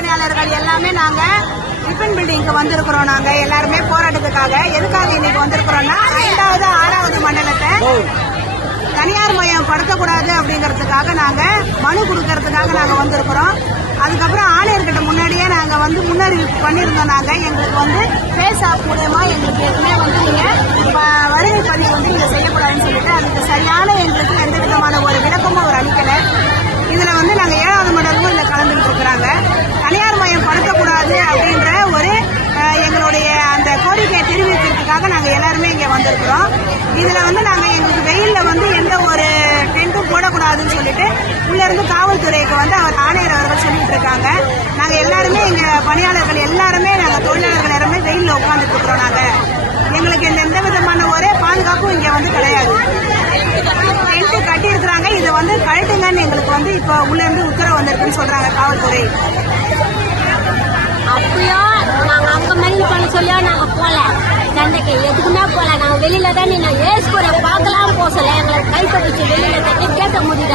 பணியாளர்கள் எல்லாமே நாங்க டிஃபன் பில்டிங்க்கு வந்திருக்கிறோம். நாங்க எல்லாருமே போராட்டத்துக்காக. எதுக்காக இன்னைக்கு வந்திருக்கிறோம்னா 5வது 6வது மண்டலத்தை தனியார் மயம் படுத்தக்கூடாது அப்படிங்கறதுக்காக நாங்க மனு கொடுக்கறதுக்காக நாங்க வந்திருக்கிறோம். அதுக்கப்புறம் ஆணையர்கிட்ட முன்னாடியே நாங்க முன்னறிவிப்பு பண்ணியிருந்தோம். நாங்க எங்களுக்கு ஃபேஸ் ஆஃப் மூலமா எங்களுக்கு எதுவுமே நீங்க வருகை பதிவு நீங்க செய்யக்கூடாதுன்னு சொல்லிட்டு அதுக்கு சரியான எங்களுக்கு எந்த விதமான ஒரு விளக்கமும் ஒரு அளிக்கல. இதுல நாங்க 7வது மண்டலமும் இதுல கலந்துட்டு இருக்கிறாங்க. தனியார் மயம் படுத்தக்கூடாது அப்படின்ற ஒரு எங்களுடைய அந்த கோரிக்கையை தெரிவிக்கிறதுக்காக நாங்க எல்லாருமே இங்க வந்திருக்கிறோம். இதுல நாங்க எங்களுக்கு வெயில்ல எந்த ஒரு டென்ட்டும் போடக்கூடாதுன்னு சொல்லிட்டு உள்ள இருந்து காவல்துறைக்கு அவர் ஆணையர் அவர்கள் சொல்லிட்டு இருக்காங்க. நாங்க எல்லாருமே எங்க பணியாளர்கள் எல்லாருமே நாங்க தொழிலாளர்கள் எல்லாருமே வெயில்ல உட்காந்துட்டு இருக்கிறோம். நாங்க எங்களுக்கு எந்த விதமான ஒரே பாதுகாப்பும் இங்க கிடையாது. டென்ட் கட்டி இருக்கிறாங்க. இதை கழட்டுங்கன்னு எங்களுக்கு இப்ப உள்ள இருந்து உத்தரவு வந்திருக்குன்னு சொல்றாங்க காவல்துறை. அப்பயோ நாங்க அங்க மாதிரி பண்ண சொல்லியோ நாங்க போல சண்டைக்கு எதுக்குமே போல. நாங்க வெளியில தான் நான் ஏஸ் கூட பார்க்கலாம் போசல எங்களை கைப்பற்றிச்சு வெளியில தட்டி கேட்ட முடியும்.